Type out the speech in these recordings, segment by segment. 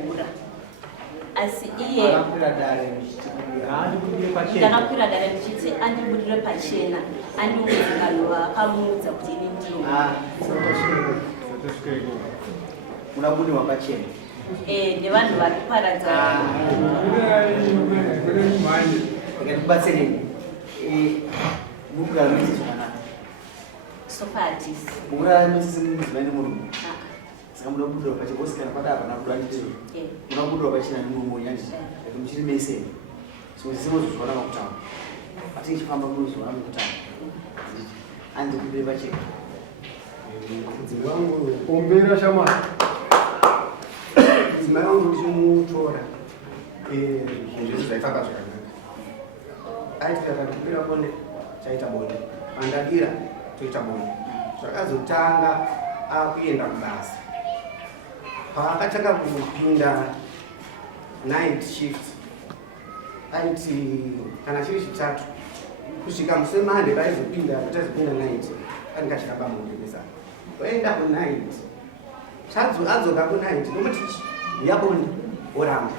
kudhura asi iye ndakakwira dare ndichiti andibudire pachena andiudze vanhu vakamuudza kuti ini unabudirwa pachena nevanhu vari kuparadza ndikubatsireni mukuraramisi zvakanaka sofatis mukuraramisi mudzimai nemurume saka muda kubudirwa pachena kosikana kwada hapana kuda nditiro unabudirwa pachena nemumonyandi kuti muchiri meseni so zisimozozvona makutaura ati ichifamba kunozvona mukutaura anzi kubire pachena mudzimai wangu ombera shamwari mudzimai wangu ndichimutora zvinhu zvese zvaifamba zvakanaka aiti kakatipira bonde chaita bonde pandadira toita bonde zvakazotanga akuenda kubasa paakatanga kupinda night shift aiti kana chiri chitatu kusvika musemande paizopinda kutazopinda night anga chiramba mundebesa oenda kunight adzoka kunight nokuti yabonde oramba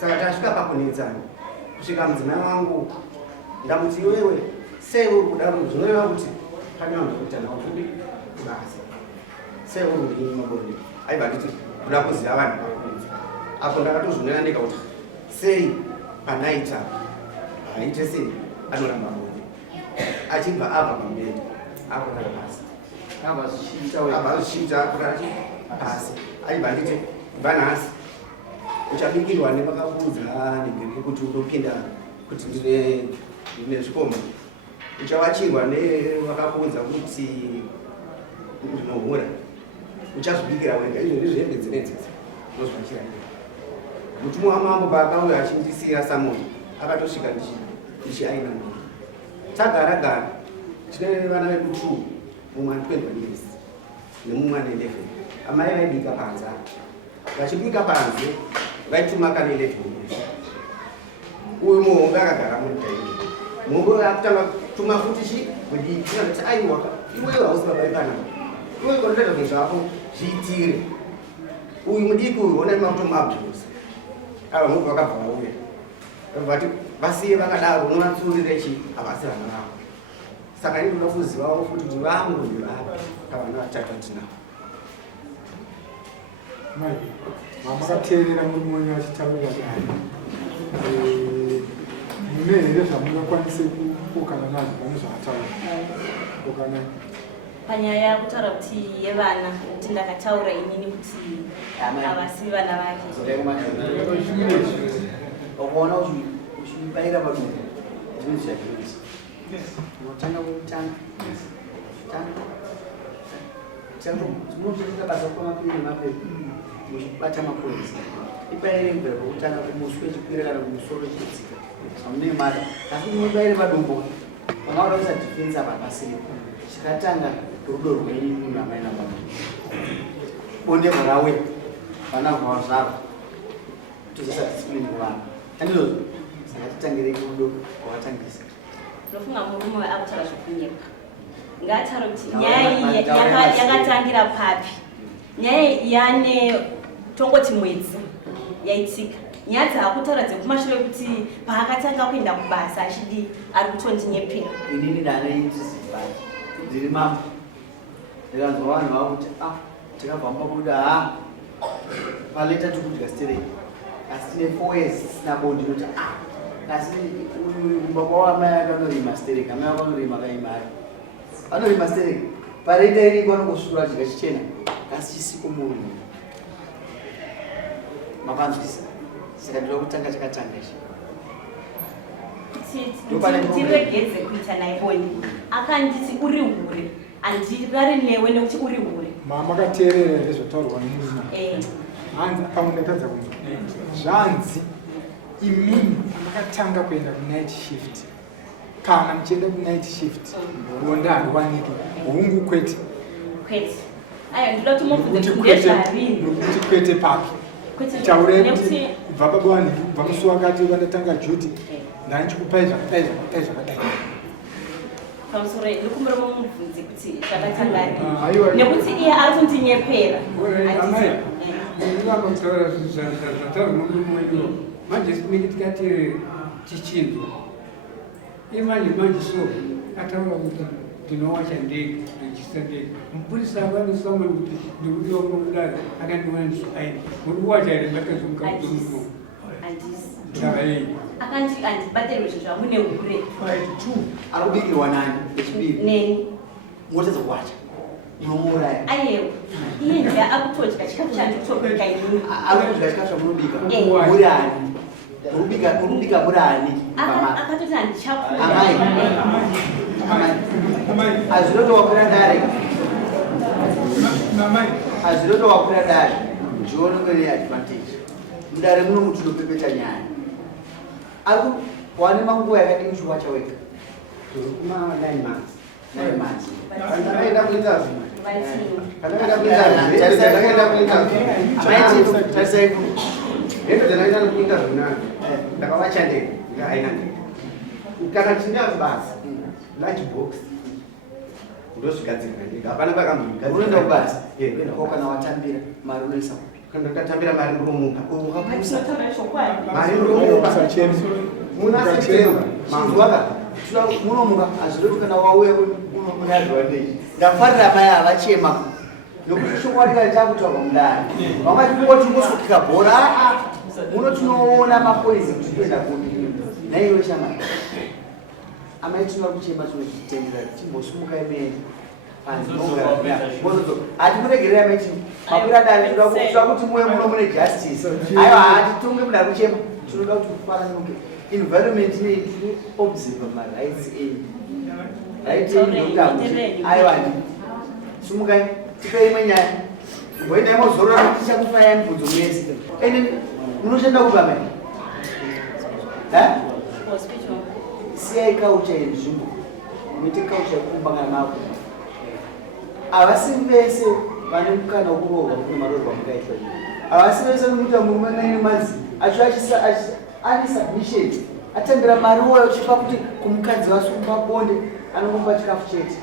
saka tasvika pakunetsana kusvika mudzimai wangu ndamuti iwewe sei uri kudaro zvinoreva kuti pane vanhu vakutana vakudi kubasa sei uri kudini mabonde aibva nditi kuda kuziva vanhu vakunzi apo ndakatozvonera ndega kuti sei panaita aite sei anoramba bonde achibva abva pamberi akona basa abazvichiita kudati basi aibva nditi bva nhasi uchabikirwa nevakakuudza negere kuti unopinda kuti ndine zvikoma uchavachirwa nevakakuudza kuti ndinohura uchazvibikira wega izvo ndizvo hembe dzinedzidzi ndozvachira mutumwa wamambo paakauya achindisira samoni akatosvika ndichiaina mumwe tagara tine vana vedu 2 mumwe 21 years nemumwe ane 11 amai vaibika panze vachibika panze vaituma kana 11 years uyu muhombe akagara mutaini muhombe akutanga kutuma futi chi mudiki anati aiwaka iwewe hausi babai panapa iwe kondoita zvinhu zvako zviitire uyu mudiki uyu ona makutomabhuza ava munhu vakabva vauya vati vasiye vakadaro unovatsurire chi havasi vana vavo saka ndinoda kuzivawo futi kuti vangu ndivapa kavana vatatu tinavo makateerera murume wachitaura mune here zvamungakwanise kukana nazvo pane zvakataura ukana panyaya yakutaura kuti yevana kuti ndakataura inini kuti havasi vana vake ukaona uchibaira padumbu zvimwe zvazvinoisa unotanga kutanga dzinotoita basa kwamapiri nemapepi muchibata mapolisa ibaire mbera kwekutanga kumuswe chikwira kana kumusoro chidzika amune mari asi unobaire padumbu vanaoda kuisa difense apa pasiri chikatanga rudo rwenyu munhu amaina baba bonde marawe vana vazvaro tozisa discipline kuvana andizvo saka titangirei rudo rwakatangisa ndofunga murume akutaura zvokunyepa ngataura kuti nyaya iyi yakatangira papi nyaya yane tongoti mwedzi yaitika nyaya dzaakutaura dzekumashure kuti paakatanga kuenda kubasa achidi ari kutondinyepera inini danaitizibati ndiri mama ndikanzwa vanhu vakuti tikabva mupabuda paleta tikudya sterei asi tine 4 years sina bondi noti asi baba wamai akanorima stereki amai akanorima kaimari anorima stereki pareta iriko anongosvura chika chichena asi chisiko munhu mapanzwisa saka ndinoda kutanga chakatanga ichi tiregedze kuita naye bondi akanditi uri hure handigari newe nekuti uri hure makateerera nezvotaurwa nemurume hanzi pamunatadza kunzwa zvanzi imini makatanga kuenda kunight shift kana muchienda kunight shift bonda hariwaniki hungu kwete nokuti kwete papi taurei kuti kubva pabawaniki kubva musi wakati vandatanga juti ndanichikupai zvakadai zvakadai zvakadai pamusoro ndikumbira mumubvunzi kuti zvakatanga nekuti iye ari kundinyepera Vamos tratar muito manje simingi tikati chichinzo imanje so ataura kuti tinowacha ndege tichisa ndege mupurisa vanosama kuti ndikuyomba kudaro akandiwandiso aini muri wacha ere ndakazunga kutomuno akanti andibatero izvo zvamune ukure arikubikirwa nani echibiri neni motedza kuwacha unomuuraya aiyewo iye ndiya akutodya chikafu chandikutobika inini arikudya chikafu chamunobika muri ani urikubika muri ani akatoti handichakura hazvinoti wakwira dare hazvinoti wakwira dare ndionongene advantage mudare muno muti unopepeta nyaya ari wane manguva yakadii uchiwacha wega kuma 9 months 9 months akaenda kuita tarisaiku ndo dzanaita nokuita zvinani ndakavacha ndege aina ndege kana tichindazi basi lunchbox ndozvigadzirira ndege hapana pakamboigadzira unoenda kubasa kana watambira mari unoisa kana ndatambira mari romuka mari muna september manzwaka munomuka hazviroti kana wauya unoadvantage ndafarira mai havachema nokuti shokwadi takutsvagwa mudare vamati kungosukika bhora munotinoona mapoizi kuti toenda kudi naiwe shamai amai tinoda kuchema tinotitendera timbosumuka imene hatimuregerera mai chii makwira dare toda kuti muwe muno mune justice aiwa hatitonge muda kuchema tinoda kuti kufananuke environment ine tinoobserva marights right nekuti aiwa sumukai tipei imwe nyaya mboendai mozorora kuti tichakufayai mubvunzo mese ende munoshanda kupa mai siyai kaucha yenzvimbo muite kaucha yekubangana navo havasi vese vane mukana wekurohwa kune marohwa mukaitwa havasi vese nokuti murume naine madzi ane submission atambira mari uya uchipa kuti kumukadzi vasumba bonde anomupa chikafu chete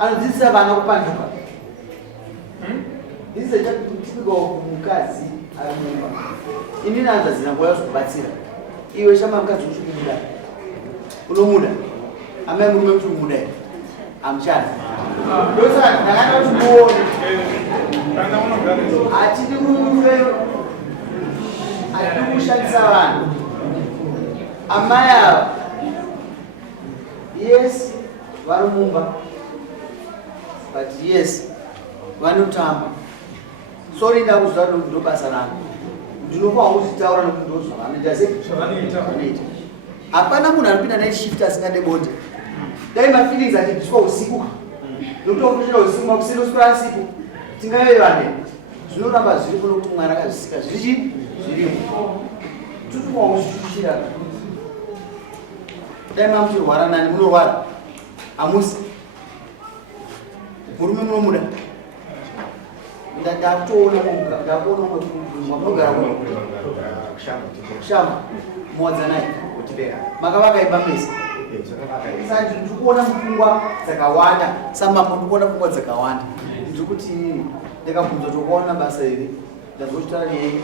anodzidzisa vana kupanduka this is a typical mukadzi ari mumba inini anzazina nguva yazokubatsira iwe shama mukadzi uchikumuda unomuda amai murume kuti umuda here amuchana ndosaka ndakanda kuti muone hatidi mufeyo hatidi kushandisa vanhu amai ava yes vari mumba but yes vanotamba sori ndakuziva kuti ndo basa rangu ndinofanwa kuzitaura nokuti ndozvavanoita sevanoita hapana munhu anopinda naishift asingade bonde dai mafeelings achibviswa usiku nokuti wakutoshera usiku makusinoswira asiku tingayevane zvinoramba zviri kuno kuti mwana akazvisika zvichi zvirimo tutumawo zvichichira dai mamuchirwara nani munorwara hamusi murume munomuda ndakutoona munogara kushama muwadzanai makavaka ibambesa sandi ndikuona mupfungwa dzakawanda samambo ndikuona pfungwa dzakawanda ndikuti inini ndakabvunza tokuona basa iri ndazochitaura nei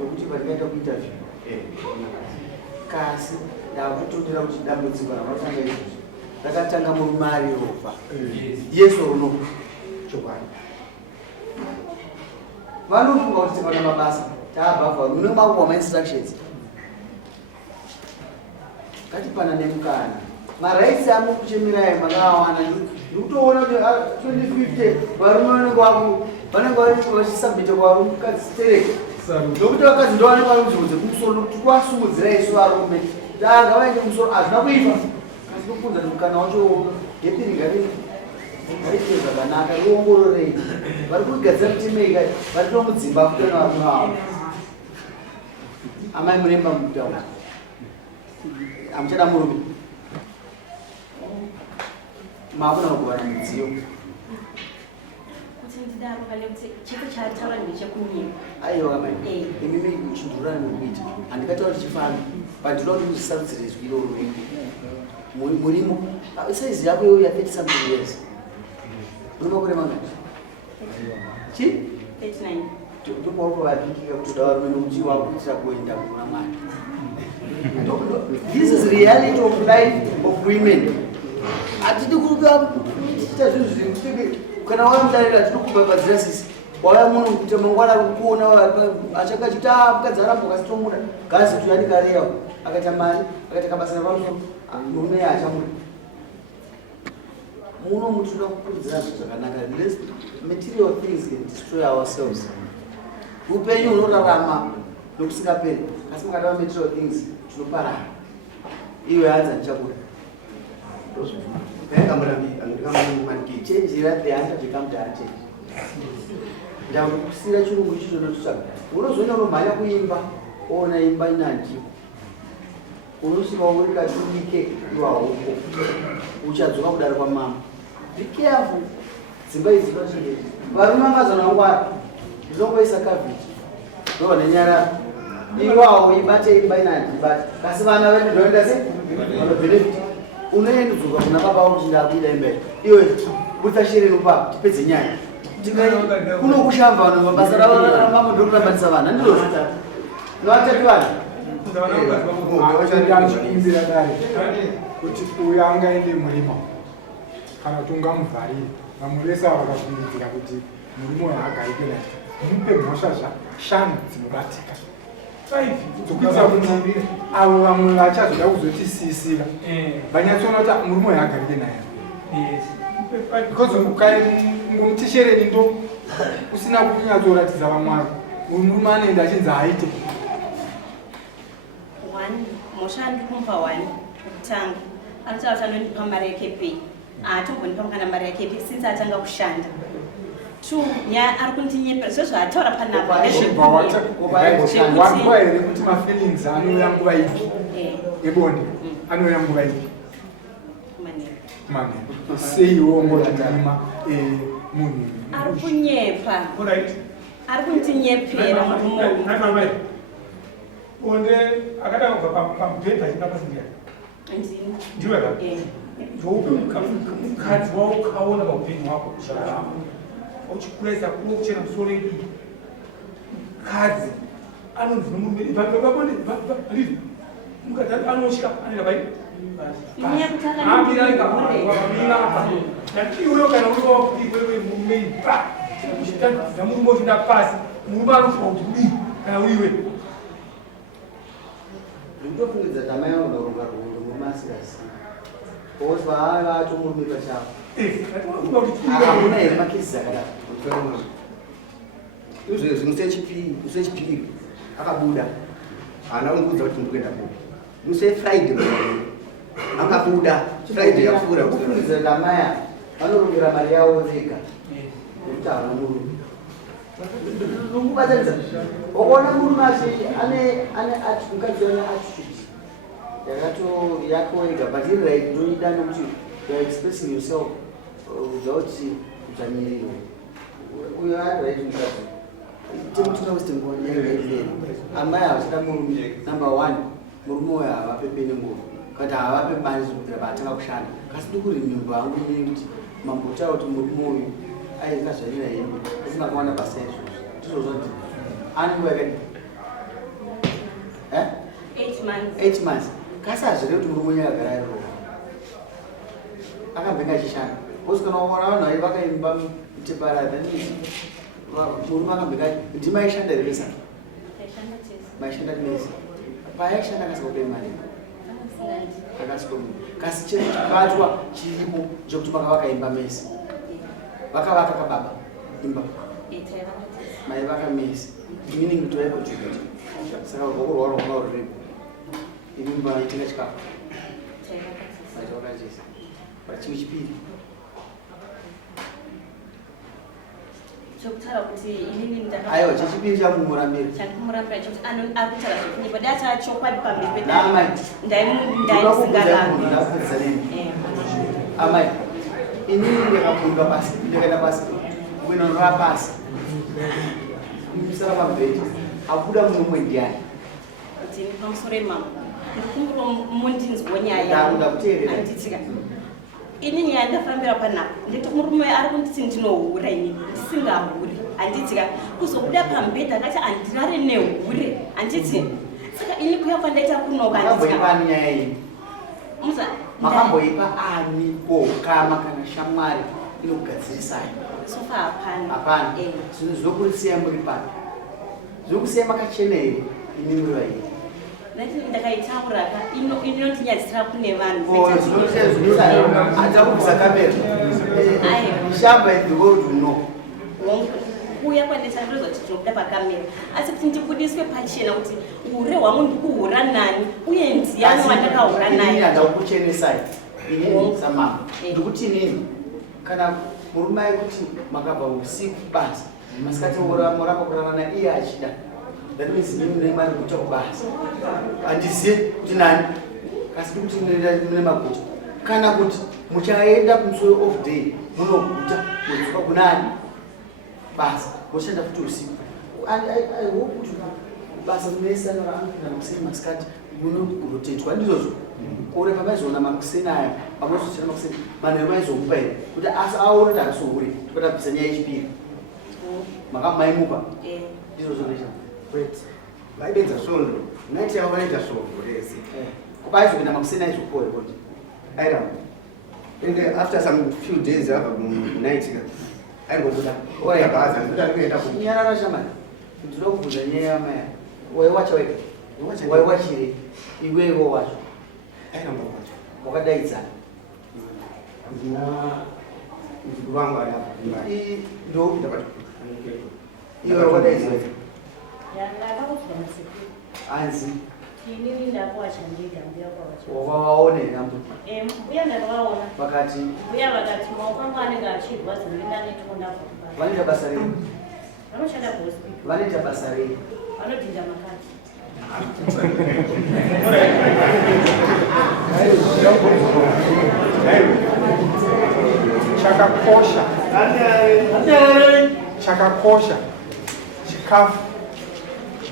nokuti pandikaita kuinterview kasi ndakutotondera kuti dambudziko ramatanga izvozvi rakatanga murume ari ropa yesu runo chokwadi vanofunga kuti tivana mabasa taabhavha mune makuwa mainstructions ngatipana nemukana marights amukuchemirai makawanda ndikutoona kuti 2050 varume vanenge vachisabmita kuvarumukadzi stereke nokuti vakadzi ndovanenge varunzvudze kumusoro nokuti kwasumudzira isu varume tanga vaende musoro hazvina kuipa kasi kufunza nemukana wacho yepiringarii vaite zvakanaka riongororei vari kugadzira mitemei kai vari tomudzimba kutona varume vavo amai munemba mutaura hamuchada murume maakuna kuguvana midziyo kuti ndidaro pane kuti chiko chataura ndechekunyika aiwa mai imimi chindurana nokuita handikataura kuti chifambi pandinoda kuti muzisarudzire zwi iroro murimo saizi yako iyoyo ya 30 something years une makore mangani chi 39 ndopaupo vapikika kuti davarime nokuti wakuitira kuenda kuna Mwari. This is reality of life of women. Atidi kuita zvinhu zviri kana wamudarira tiri kubabadzira sisi waya muno kuti mangwana kuona achakachita mukadzi arambo akasitomuda gazi tuyanikareya akaita mari akaita kabasa napamusoro murume achamuda muno mutinoda kukurudzira zvinhu zvakanaka. Material things can destroy ourselves. Upenyu hunorarama nokusingaperi asi mukadava material things tinoparara. Iwe hanza ndichakuda chenjera the answer to come to our change. Ndakusira chirungu ichi chinotsvaga unozoenda unomhanya kuimba ona imba inandi unosvika uri katurike iwahuko uchadzoka kudare kwamama. Be careful. Dzimba idzi dzinochengeta varume vangazona ngwara ndinongoisa kavhiti ndovane nyara iwawo ibate imba inandi ibate kasi vana vedu ndoenda se vanobhenefiti unoendudzoka kuna baba uchinda kuida imberi iwe kutashereni upapo tipedze nyaya kunokushamba vanhu mabasa ramambo ndokurambanisa vana ndizvo novatati vanhu imbira dare kuti uyo angaende murima kana kuti ungamuvharire vamuresa vakabviridzira kuti murimo yaagaike naye mupe mhosva shanu dzinobatika dzokudza kuti avo vamwe vachazoda kuzotisisira vanyatsoona kuti murimo yaagarike naye because ngomutishereni ndo usina kunyatsoratidza vamwari uyu murume anoenda achinzi aite mhosva ndikumpa 1 kutanga anotaura kuti anondipa mari yakepei atombonipa kana mari yakepei since atanga kushanda 2 nya ari kundinyepera zvo zvaataura panapa wanguva here kuti mafeelings anouya nguva ipi ebonde anouya nguva ipi manheru seiwo ngotiima munhu ari kunyepa ari kundinyepera murume bonde akada kubva pamubhedha achida pasindia ndiwe ka ndoupe mukadzi wao ukaona paupenyu wako kuchararama uchikuresa kuno kuchena musoro yedu mukadzi anonzi nomumiri vabonde mukadzi anosvika anenda pai iwewo kana uriwakuiwewe mumei pa uchitadzisa murume uchinda pasi murume anofa kuti bii kana uiwe ndinotofungidza tamai vangu varonga rwendo murume asikazii because vaava atomurume pachavo hakuna here makesi akadaro musechipiri akabuda hana unguudza kuti ndikuenda ko muse friday akabuda friday yapfuura kufungidza tamaya vanorongera mari yavo vega nekuti havana murume nokubatanidza wakaona murume ane mukadzi ane attitude yako ega but iri right ndoida nokuti youare expressing yourself without kudzvanyirirwa uyo ari right mukadzi temutina weste nguva yaivaiveri amai havachada murume number 1 murume uyo havapepe nenguva kati havape mari zvokutira paatanga kushanda kasi ndikurimimba hangu inei kuti mambotaura kuti murume uyu aikazvarira hembe asingakawana basa izvozvo ndizvozvo kuti ane nguva yakadi 8 months kasi hazvire kuti murume uyu akagara ari roga akabvenga achishanda kosi kana waona vanhu vai vakaimba miteparada nisi murume akabvenga ndima aishanda revesa maishanda mese paaishanda akasikakupe mari akasikomu kasi chekubatwa chiripo chekuti vakavakaimba mese vakavaka kababa imba mai vaka mese meaning toyaikojukuti saka vakurwarwa uriripo imba itinga chikafu vakachisa pachiwe chipiri chokutaura kuti inini aiwa chechipiri chakumurambira chakumurambira chokuti arikutaura zvekunyepa data chokwadi pamberi pedaisingarambi amai inini ndakamuruka pasi ndikaenda pasi kuinonora pasi musara pabhedhi akuda munomwe ndiani kuti pamusoro emama ndikumbura mundinzwo nyaya ndakuteerera anditika ini nyaya ndafambira panapa nditi murume ari kunditi ndinohura ini ndisingahure handitika kuzobuda pambedha akati andirare nehure handiti saka ini kuya kwandaita kunoka makamboipani nyaya iyi makamboipa ani kama kana shamwari inokugadzirisai sofa hapana zvinhu zvokurisiya muri pano zvokusiya makachena here ini muri vaii ndakaitauraka inondinyadzisira kune vanhu hata kubvisa kamera shamba in the world no kuya kwandaitaroza kuti tinobuda pakamera asi kuti ndibudiswe pachena kuti hure hwangu ndikuhura nani uye ndiyani wandakahura naye andakuchenesai inini samama ndikuti inini kana murume aikuti makabva usiku basa masikati moramba kurarana iye achida that means inini nemari kuita kubasa handiziye kuti nani kasi kuti mune maguta kana kuti muchaenda kumusoro of day munoguta mudzuka kunani basa moshanda futi usiku I hope kuti basa munesana raanokunda makuseni masikati munokurotetwa ndizvozvo kore pamaizoona makuseni aya pamaizochera makuseni manheru maizomupa here kuti asi aone kuti akasohure tikatabvisa nyaya yechipiri maimupa ndizvozvo nesha vaipedza svondo naiti yavo vanoita svondo rese kwaizopinda makuseni aizopoe kuti airamba ende after some few days abva kunaitika aingobuda oyabhaza ndikuenda kunyarara shamani ndinoda kubvunza nyaya yamaya waiwacha wega waiwachire iwewo wacho airamba kwacho wakadaidzana ndina muzukuru wangu ndo iwe wakadaidzana hanzi inini ndakuwachandida mbuya kwawacho wakawaone nambo mbuya ndakawaona vakati mbuya vakati maoko angu anenge achirwa zinoenda netondabva vanoita basa rei vanoshanda kuhospital vanoita basa rei vanodhinda makati chakakosha chikafu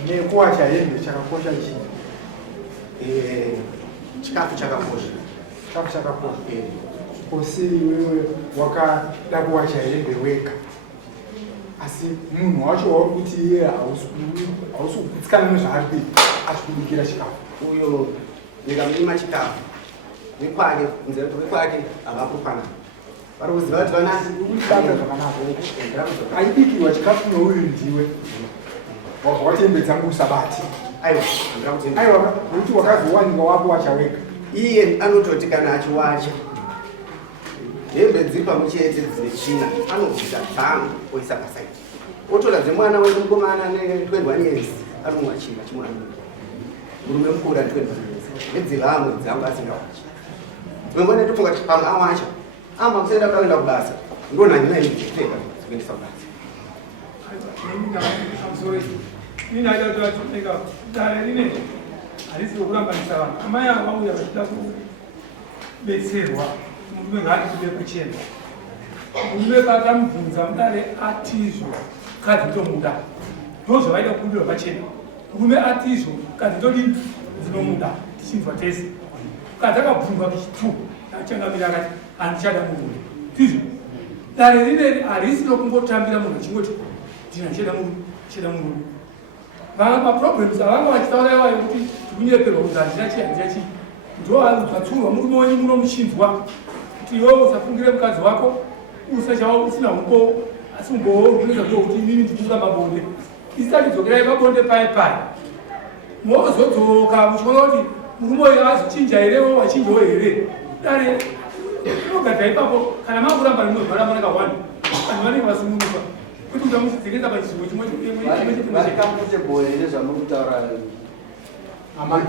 nekuwacha hembe chakakosha chii chikafu chakakosha chikafu chakakosha kosi wewe wakada kuwacha hembe wega asi munhu wacho wauri kuti iye hausi kupitsikana nezvaari kuita achikubikira chikafu uyo ndikamuima chikafu wekwake nzeve wekwake havapo panapa vari kuziva kuti vanasi ubata zvakanaka aibikirwa chikafu nouyu ndiwe wabva watembe dzangu usabati aiwa nekuti wakazowanikwa wako wacha wega iye anototi kana achiwacha hembe dziri pamwe chete dzine china anobvisa dzangu oisa pasaiti otora dzemwana wedu mukomana ne21 years anomwa china chimwana murume mukuru ane 21 years nedzevamwe dzangu asingawachi dzimwe tofunga kuti pamwe awacha ama kusenda kaenda kubasa ndonanyina iipfeka zikuendesa kubasa ini aitoatoneka dare rine harisi rokurambanisa vanhu amai ava vauya vachida kubetserwa murume ngaatikude kuchena murume patamubvunza mudare atizvo kadzi ndomuda ndozvavaida kukumbirwa pachena murume atizvo kadzi ndodii dzinomuda tichinzwa tese kadzi akabvunzwa kichitu achangamira akati handichada murume tizvo dare rineri harisi rokungotambira munhu achingoti ndinacheda murume maproblems avanga vachitaura ivayo kuti tikunyeperwa kuti handina chii ndo vatsurwa murume wenyu munomuchinzwa kuti iwewe usafungire mukadzi wako usachava usina umbo asi umbowo unoita kuti inini ndikuramba bonde isatidzokerai pabonde pai mozodzoka muchiona kuti murume uyo azochinja herewo wachinjawo here dare inogadha ipapo kana makuramba rinorwara monekawani vanhu vanenge vasimunuka kuti uchamusidzekeza pachinzvimbo chimwe comfortable here zvamuri kutaura amai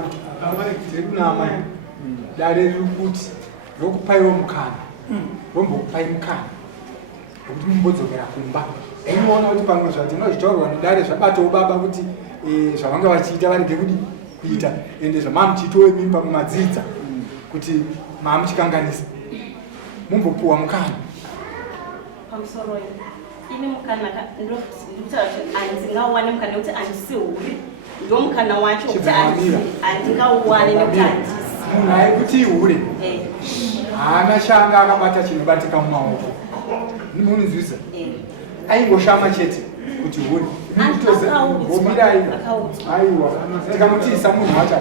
zedu naamai dare riri kuti rokupaiwo mukana rombokupai mukana wekuti mumbodzokera kumba unoona kuti pamwe zvatinozvitaurwa nedare zvabatawo baba kuti zvavanga vachiita varege kuita ende zvamamuchitowe mimba mumadzidza kuti mamuchikanganisa mumbopuwa mukana pamusoro ini mukana ndokutaura kuti handingawane mukana nekuti handisi huri ndo mukana wacho kuti handingauwane nekuti handisi munhu ari kuti ihure haana shanga akabata chinobatika mumaoko. Munizvisa aingoshama chete kuti huoniomiraio aiwa tikamutisa munhu wacho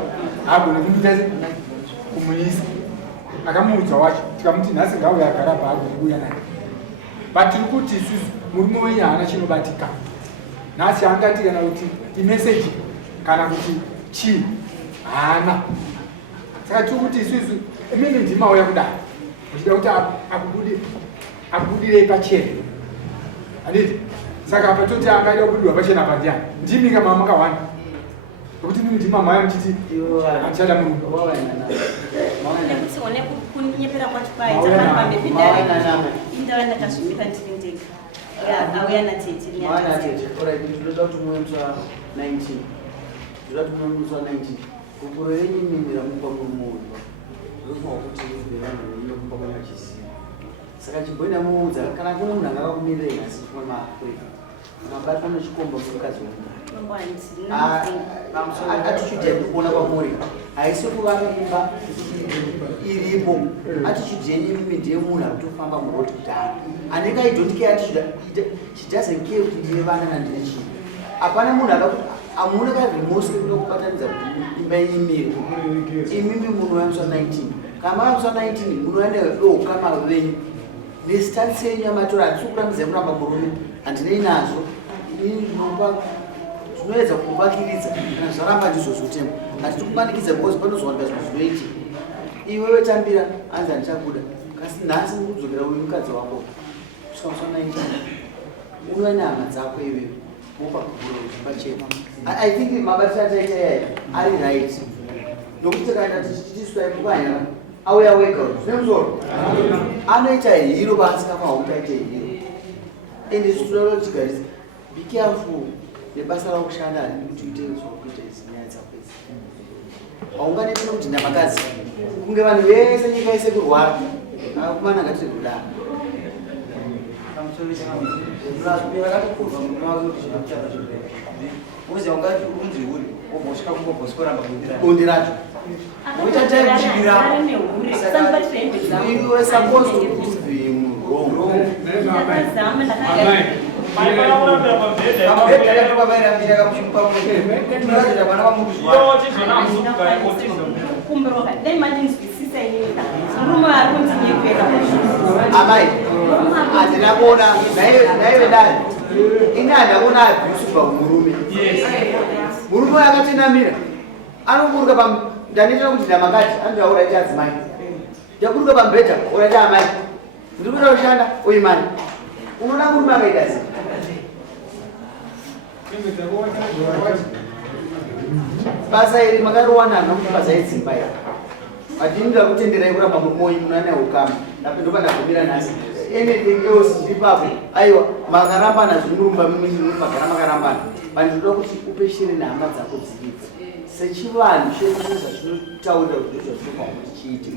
agone kumuita kumuisa akamuudza wacho tikamuti nhasi ngauya agara paagone kuuya naye but tiri kuti isusu murume wenyu haana chinobatika nhasi angati kana kuti imeseji kana kuti chii haana saka tiri kuti isusu imene ndima auya kudai uchida kuti akubudirei pachena handiti saka patoti angaida kubudirwa pachena pandiani ndimi kama makawanda nokuti mimi ndima maya muchiti hatichada murume nekuti one kunyepera kwacho kwaitaaambepindari indava ndakazvimira ndiri ndega auya natete ndinoda kuti muemswa 19 ndinoda kuti muemswa 19 kukuro yenyu mimi ramupa mumuudwa ndofunga kuti vanhu inokupa mwachiziva saka chibhoina muudza kana kune munhu angakakumirirei nhasi kumwe maafrika mabari pano chikombo mukadzi attitude yandikuona kwamuri haisi kuva imba iripo attitude yenyu mimi ndiye munhu ari kutofamba muroti kudhara anenge aidonike attitude she doesn't care kuti ndiye vana nandine chii hapana munhu amuna karimosi kuda kubatanidza kuti imba imire imimi munoyamswa 19 kama yamswa 19 munoenda doka mavenyu nesitatisi yenyu yamatora handisi kuramba murume handinei nazvo inopa zvinoedza kuvakiridza kana zvaramba ndizvozotemba hatiti kumanikidza because panozowanika zvinhu zvinoiti iwewe tambira hanzi handichabuda kasi nhasi mukudzokera uyu mukadzi wako kusvika muswa 19 unowa nehama dzako iwewe mopa kugura pachena I think mabatiro ataita yaya ari right nokuti kaenda tichitiswaimukanyara auya wega zvine musoro anoita hiro vaasingafahauta aite hiro ende zvitoda kuti tigarisa be careful nebasa rakushanda haridi kuti uite zvokuita izi nyaya dzako idzi haunganetine kuti ndamakazi kunge vanhu vese nyika ise kurwara akumana ngatiri kudara vakatokurwa mumakuti zvinokuchava zvibhera uziva ungati unzi uri obosvika kumbobhosikoramba bundi racho uchachaikuchibiraiwe supposed to be wrong amai handina kuona naive dani ini handakuna abhusubva murume murume akatinamira anoburuka ndanoitira kuti ndamakati andoaura iti adzimai ndaburuka pambedha ora ti amai ndiri kuda kushanda uimani unoda murume akaita zi basa iri makarowana nokuti basa yedzimba iri madinira kutenderai kuramba murume munana ukama ndopa ndagumira nhasi anything else ipapo aiwa makarambana zvinorumba magara makarambana vanhu ndoda kuti upe shiri nehama dzako dzidzi sechivanhu chedu zvazvinotaurira kuti ndozvazvinopa kuti chiite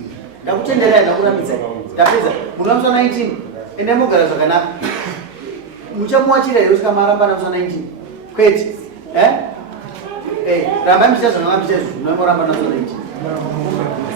ndakutenderai ndakurambidza ndapedza munoamswa 19 ende mogara zvakanaka muchamuwachira here kusvika marambana muswa 19 kwete ramba michita zvakamambicha izvo munomoramba naswa 19